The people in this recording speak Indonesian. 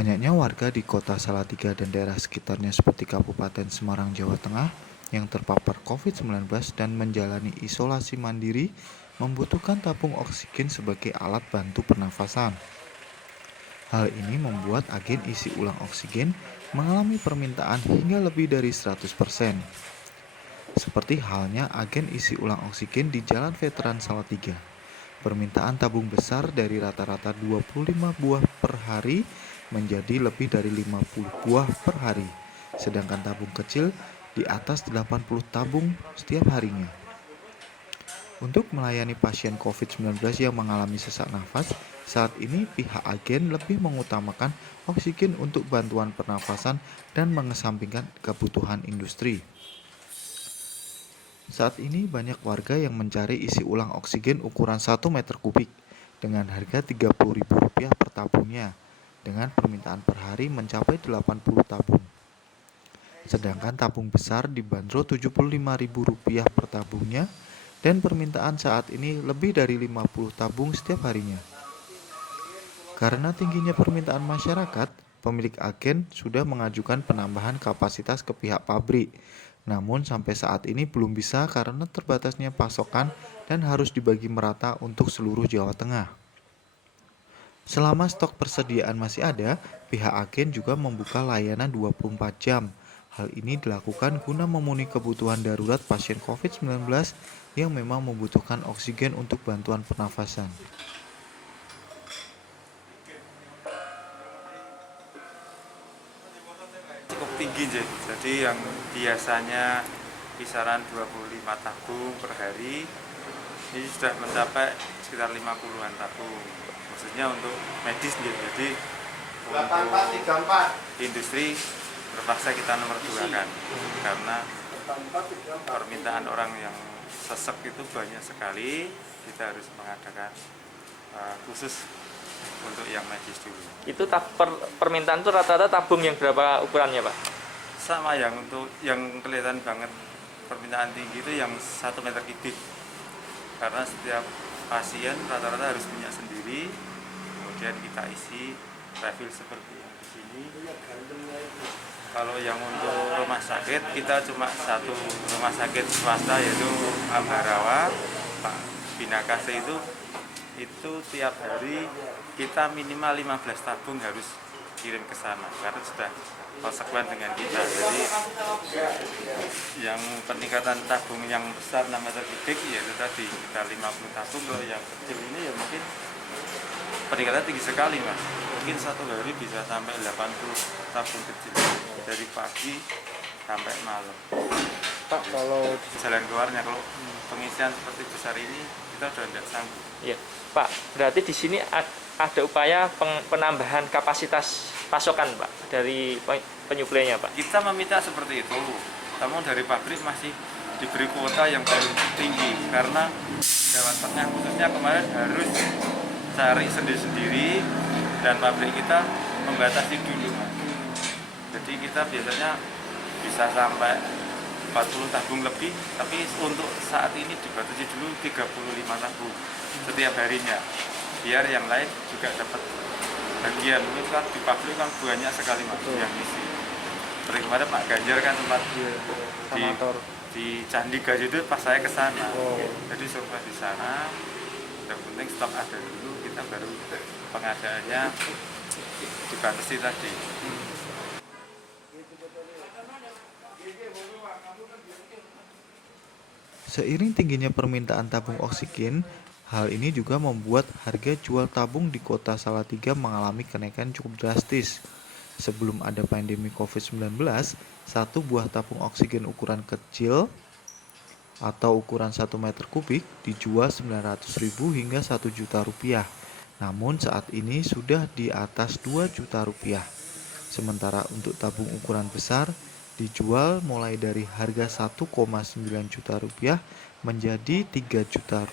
Banyaknya warga di kota Salatiga dan daerah sekitarnya seperti Kabupaten Semarang, Jawa Tengah yang terpapar COVID-19 dan menjalani isolasi mandiri membutuhkan tabung oksigen sebagai alat bantu pernafasan. Hal ini membuat agen isi ulang oksigen mengalami permintaan hingga lebih dari 100%. Seperti halnya agen isi ulang oksigen di Jalan Veteran Salatiga. Permintaan tabung besar dari rata-rata 25 buah per hari menjadi lebih dari 50 buah per hari. Sedangkan tabung kecil di atas 80 tabung setiap harinya. Untuk melayani pasien COVID-19 yang mengalami sesak nafas, saat ini pihak agen lebih mengutamakan oksigen untuk bantuan pernafasan dan mengesampingkan kebutuhan industri. Saat ini banyak warga yang mencari isi ulang oksigen ukuran 1 meter kubik dengan harga Rp30.000 per tabungnya, dengan permintaan per hari mencapai 80 tabung. Sedangkan tabung besar dibanderol Rp75.000 per tabungnya dan permintaan saat ini lebih dari 50 tabung setiap harinya. Karena tingginya permintaan masyarakat, pemilik agen sudah mengajukan penambahan kapasitas ke pihak pabrik. Namun sampai saat ini belum bisa karena terbatasnya pasokan dan harus dibagi merata untuk seluruh Jawa Tengah. Selama stok persediaan masih ada, pihak agen juga membuka layanan 24 jam. Hal ini dilakukan guna memenuhi kebutuhan darurat pasien COVID-19 yang memang membutuhkan oksigen untuk bantuan pernafasan. Cukup tinggi jadi yang biasanya kisaran 25 tabung per hari ini sudah mencapai sekitar 50-an tabung, maksudnya untuk medis jadi untuk industri terpaksa kita nomor 2 kan karena permintaan orang yang sesek itu banyak sekali, kita harus mengadakan khusus untuk yang medis dulu. Itu permintaan tuh rata-rata tabung yang berapa ukurannya, Pak? Sama yang untuk yang kelihatan banget permintaan tinggi itu yang 1 meter kubik. Karena setiap pasien rata-rata harus punya sendiri. Kemudian kita isi refill seperti yang di sini. Kalau yang untuk rumah sakit kita cuma satu rumah sakit swasta yaitu Ambarawa, Pak Binakase itu tiap hari kita minimal 15 tabung harus kirim ke sana karena sudah konsekuen dengan kita. Jadi yang peningkatan tabung yang besar 6 meter kubik yaitu tadi kita 50 tabung. Kalau yang kecil ini ya mungkin peningkatan tinggi sekali, Mas. Mungkin satu hari bisa sampai 80 tabung kecil dari pagi sampai malam. Pak, kalau jalan keluarnya kalau pengisian seperti besar ini kita sudah tidak sanggup. ya, Pak, berarti di sini ada upaya penambahan kapasitas pasokan, Pak, dari penyuplainya, Pak. Kita meminta seperti itu, namun dari pabrik masih diberi kuota yang paling tinggi karena Jawa Tengah khususnya kemarin harus cari sendiri-sendiri dan pabrik kita membatasi dulu, Mas. Jadi kita biasanya bisa sampai 40 tabung lebih, tapi untuk saat ini dibatasi dulu 35 tabung setiap harinya, biar yang lain juga dapat bagian. Ini kan di pabrik kan banyak sekali, Mas, yang isi. Seperti kemarin Pak Ganjar kan sempat di Candi Gas itu pas saya ke sana. Jadi survei di sana, yang penting stok ada dulu, kita baru pengadaannya dibatasi tadi. Seiring tingginya permintaan tabung oksigen, hal ini juga membuat harga jual tabung di kota Salatiga mengalami kenaikan cukup drastis. Sebelum ada pandemi COVID-19, satu buah tabung oksigen ukuran kecil atau ukuran 1 meter kubik dijual Rp900.000 hingga Rp1.000.000. Namun saat ini sudah di atas Rp2.000.000. Sementara untuk tabung ukuran besar dijual mulai dari harga Rp1,9 juta menjadi Rp3 juta.